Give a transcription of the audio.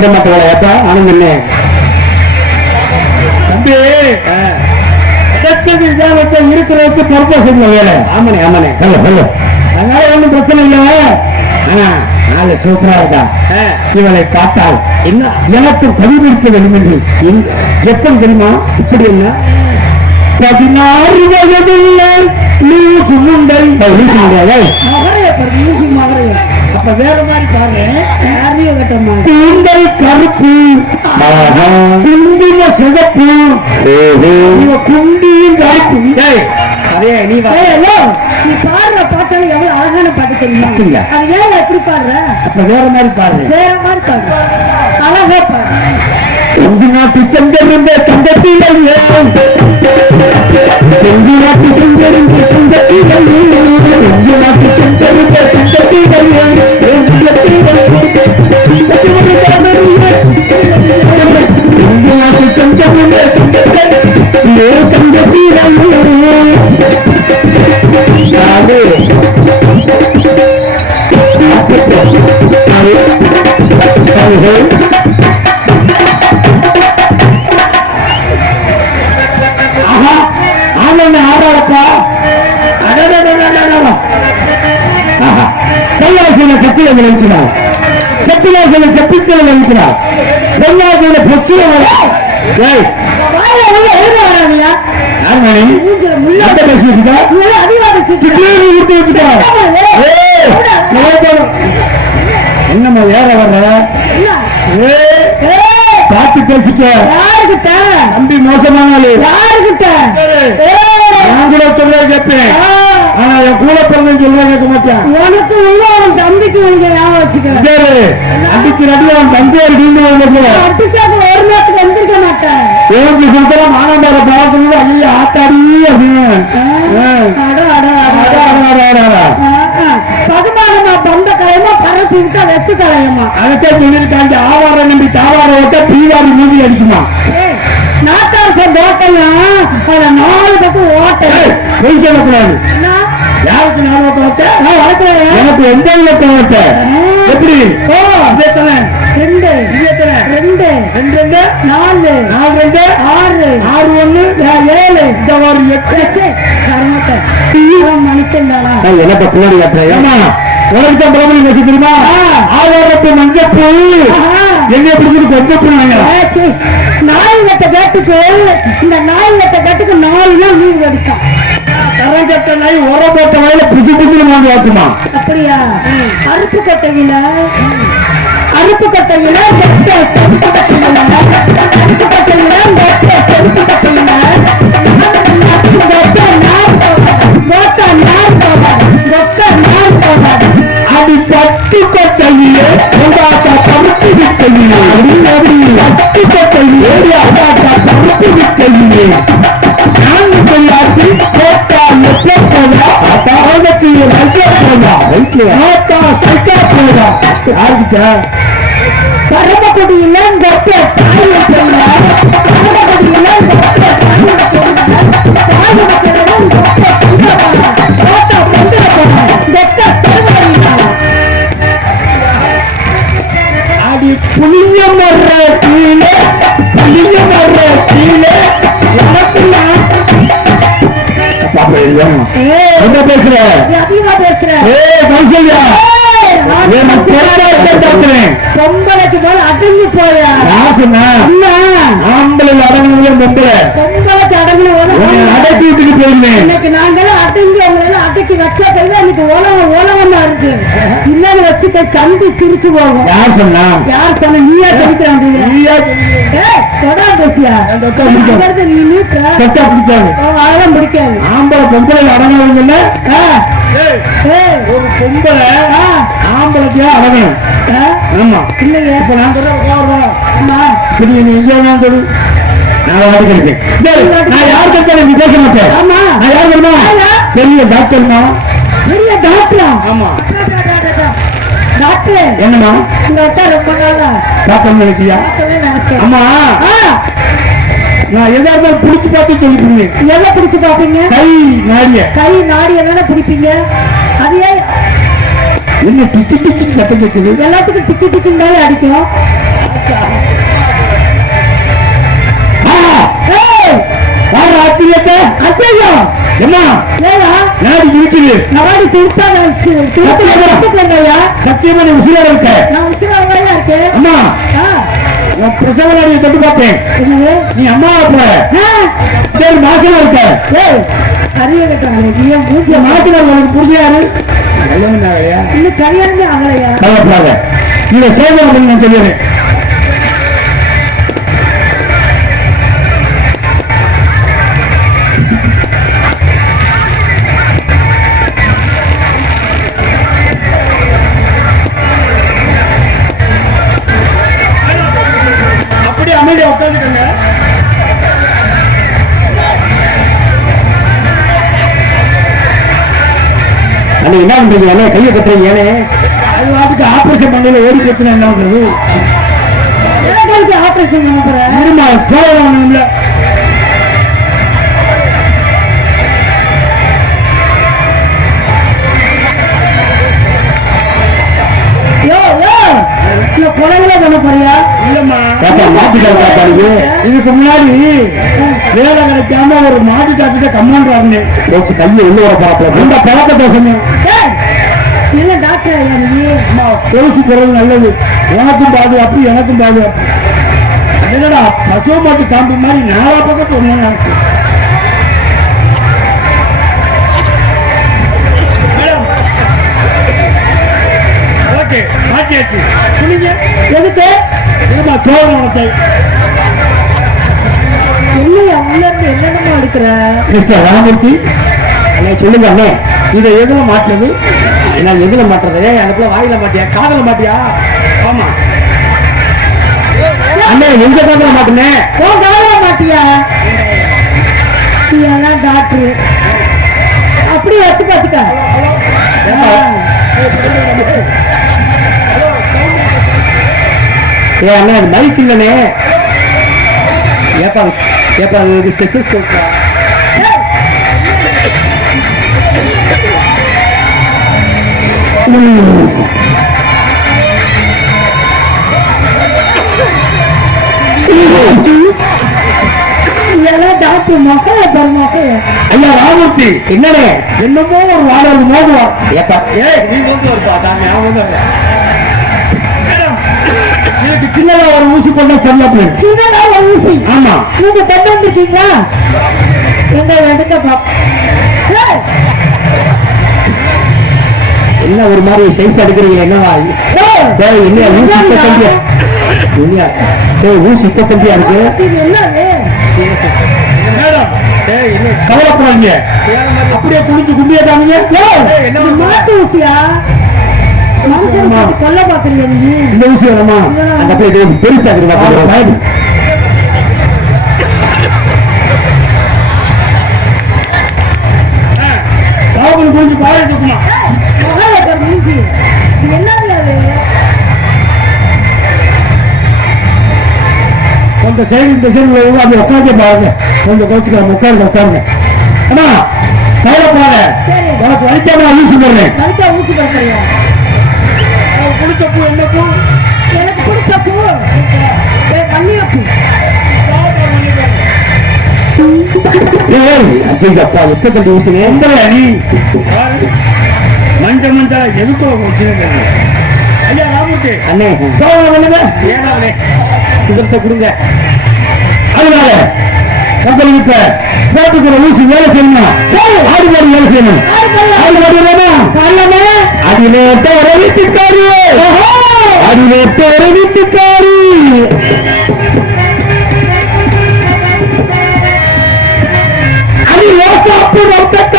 விட மாட்டேன் ஏப்பா ஆனந்தண்ணே தம்பி இருக்கிற வச்சு பர்பஸ் வேலை. ஆமாண்ணே ஆமாண்ணே அதனால ஒன்றும் பிரச்சனை இல்லை. நாலு சூப்பரா இருக்கா இவளை பார்த்தால் என்ன எனக்கு பதிவிருக்க வேண்டும் என்று எப்படி தெரியுமா? இப்படி என்ன 16 வயதுள்ள லூசு முண்டை அப்ப வேற மாதிரி பாருங்க. கூந்தல் கருப்பு குண்டின சிவப்பு குண்டியும் கருப்பு. அதே நீ பாடுற பாட்டால எவ்வளவு அழகான பாட்டு தெரியுமா? அது ஏன் எப்படி பாடுற? அப்ப வேற மாதிரி பாடுற. வேற மாதிரி பாடுற அழகா பாடுற. எங்கு நாட்டு சென்றிருந்த தங்கத்திலே எங்கு நாட்டு சென்றிருந்த தங்கத்திலே எங்கு நாட்டு சென்றிருந்த தங்கத்திலே எங்கு நாட்டு சென்றிருந்த தங்கத்திலே ஆடாடப்பா கைலாசில கத்தில விளைவிக்கிறார் செப்பிலாசில செப்பிச்சல விளைவிக்கிறார் பொன்னாசில பொச்சில என்னம்மா வேற வர்ற பார்த்து பேசிக்க. தம்பி மோசமானாலே நான் கூட சொல்ல கேட்பேன். ஆனா என் கூட பிறந்த சொல்ல கேட்க மாட்டேன். உனக்கு உள்ள அவன் தம்பிக்கு ஞாபகம் வச்சுக்கிறேன். தம்பிக்கு நடுவில் அவன் தம்பியை அடிக்கணும் ஒரு நேரத்துக்கு எந்திரிக்க மாட்டேன். எனக்கு கொடுத்தா மானாந்தார பார்க்கணும். ஐயா ஆத்தாடி அப்படின்னு பகுமானமா பந்த கலையமா பரப்பி விட்டா வெத்து கலையமா. அதுக்கே சொல்லியிருக்காங்க ஆவார நம்பி தாவார விட்ட பீவாரி மூடி அடிக்குமா. நாட்டாசம் ஓட்டையா அத 4 பக்கம் ஓட்டை பொய் சொல்லக்கூடாது. யாருக்கு 4 பக்கம் ஓட்ட? எனக்கு 9 பக்கம் ஓட்ட. எப்படி? 2 2 2 4 4 2 6 6 1 7 இந்த ஒரு 8 கர்மத்தை மனுஷன் தானா? எனக்கு பின்னாடி கட்டுறேன். உனக்கு தான் பிரபலம் பேசி தெரியுமா? ஆவாரத்து மஞ்சப்பூ என்ன பிடிச்சிட்டு கொஞ்சப்பூ நாய் வெட்ட கேட்டுக்கு இந்த நாய் வெட்ட கேட்டுக்கு 4 நாள் நீங்க அடிச்சான். கரை கட்ட நாய் உர போட்ட வயல புது புதுல வாங்கி வாக்குமா. அப்படியா? அருப்பு கட்டையில அருப்பு கட்டையில செருப்பு கட்டையில அருப்பு கட்டையில செருப்பு கட்டையில அது பட்டு கொட்டையிலே கருப்பு விட்டையிலே பட்டு கொட்டையிலே கருப்பு விட்டையிலே நான் சொல்லாச்சு போட்டா எப்ப போதா தகவலத்தில் வைக்க போதா போட்டா சைக்கா போதா யாருக்கிட்ட பரமக்குடியில பரமக்குடியில அடி புளிய மர்ற கீழே புளிய மர்ற கீழே என்ன பேசுற? பொம்பளைக்கு போல அடங்கி போய ஆம்பளை அடங்குல பொம்பளை பொம்பளைக்கு அடங்குல அடக்கி விட்டுட்டு போயிருந்தேன். இன்னைக்கு நாங்களும் அடங்கி அவங்கள அடக்கி வச்சா கையில இன்னைக்கு உலகமா இருக்கு. இல்லன்னு வச்சுக்க சந்தி சிரிச்சு போகும். யார் சொன்னா? யார் சொன்ன? நீயா தெரிக்கிறான். தொடா பேசியா நீ பிடிக்காது. அதெல்லாம் பிடிக்காது. ஆம்பளை பொம்பளை அடங்கல ஒரு பொம்பளை ஆம்பளைக்கு அடங்கணும். ஆமா இல்லையா? இப்ப நான் சொல்ல நீ எங்க சொல்லு. நான் வாடிக்கிறேன். நான் யார் கேட்க நீ பேச மாட்டேன். ஆமா நான் யார் தெரியுமா? பெரிய டாக்டர். பெரிய டாக்டரா? ஆமா டாக்டர். என்னமா உங்க அத்தா ரொம்ப நாளா டாக்டர் நினைக்கியா? ஆமா நான் எதாவது பிடிச்சு பார்த்து சொல்லிப்பீங்க. எதை பிடிச்சு பார்ப்பீங்க? கை நாடிய. கை நாடிய தானே பிடிப்பீங்க. அதையே என்ன டிக்கி டிக்கி சத்தம் கேட்குது? எல்லாத்துக்கும் டிக்கி டிக்கின்னு அடிக்கும். ஆச்சரியத்தை அச்சையா என்ன நாடி இருக்குது நாடி துடுத்தாயா சத்தியமா நீ உசிரோட இருக்க நான் உசிரோட இருக்கேன் அம்மா பிரசவ நாடியை தொட்டு பார்த்தேன் நீ அம்மாவை போற மாசமா இருக்க கரிய கட்டாங்க மாசமா உனக்கு புரிஞ்சாரு இன்னும் கல்யாணமே ஆகலையா கவலைப்படாத இதை சேவை நான் சொல்லுறேன் உட்காந்துக்கங்க என்ன பண்றீங்க கையை கட்டுறீங்க அது வாட்டுக்கு ஆபரேஷன் பண்ணல ஓடி பிரச்சனை என்ன பண்றது ஆபரேஷன் இல்ல இதுக்கு முன்னாடி வேலை கிடைக்காம ஒரு மாட்டு டாக்டர் கம்மாண்டாருன்னு கையை உள்ள வர பார்ப்போம் இந்த பழக்கத்தை சொன்னேன் கொலுசு குரல் நல்லது உனக்கும் பாதுகாப்பு எனக்கும் பாதுகாப்பு என்னடா பசு மாட்டு காம்பு மாதிரி நாலா பக்கம் சொன்னேன் மாட்டியாச்சு எதுக்கு சோழத்தை என்னென்னமோ எடுக்கிற மிஸ்டர் ராமூர்த்தி சொல்லுங்க அண்ணே இதை எதுல மாட்டுறது நான் எதுல மாட்டுறது எனக்குள்ள வாயில மாட்டியா காதல மாட்டியா ஆமா அண்ணே எங்க காதல மாட்டுனேன் காதல மாட்டியா டாக்டர் அப்படி வச்சு பாத்துக்க அண்ணா அது மைக் இல்லனே ஏப்பா ஏப்பா ஸ்டெத்தோஸ்கோப் டாக்டர் மொக்கைய பாரு மொக்கைய ஐயா ராமூர்த்தி என்னடே என்னமோ ஒரு வாடகை மோதுவா ஏப்பா நீ வந்து வருப்பா எனக்கு சின்னதா ஒரு ஊசி போட்டா சொல்ல சின்னதா ஒரு ஊசி ஆமா நீங்க கொண்டு வந்திருக்கீங்களா எங்க எடுக்க என்ன ஒரு மாதிரி சைஸ் எடுக்கிறீங்க என்னவா என்ன ஊசி இப்ப இருக்கு கவலைப்படாதீங்க அப்படியே குடிச்சு கும்பியாதாங்க மாட்டு ஊசியா கொல்ல பாக்குறீங்க இந்த ஊசி வேணுமா அந்த பெருசா கொஞ்சம் பாருமா கொஞ்சம் சைடு இந்த சைடு அப்படி உட்காந்து பாருங்க கொஞ்சம் கோச்சுக்கலாம் உட்காருங்க உட்காருங்க அண்ணா கவலைப்படாத உனக்கு வலிக்காம ஊசி போடுறேன் ஊசி போடுறேன் பிடிச்ச பூ என்ன பூ எனக்கு பிடிச்ச பூ மல்லிகைப்பூ அப்பா எத்தனை ஊசி நீ மஞ்சள் மஞ்சள் எதுக்கோ ஐயா ராமுக்கு அண்ணே ஏனாவனே சுகத்தை கொடுங்க அதனால உங்களுக்கு போட்டுக்கிற ஊசி வேலை செய்யணும் ஆடுபாடு வேலை செய்யணும் அதிலேட்ட ஒரு வீட்டுக்காரி அதிலேட்ட ஒரு வீட்டுக்காரி அது ரோசாப்பு ரொட்ட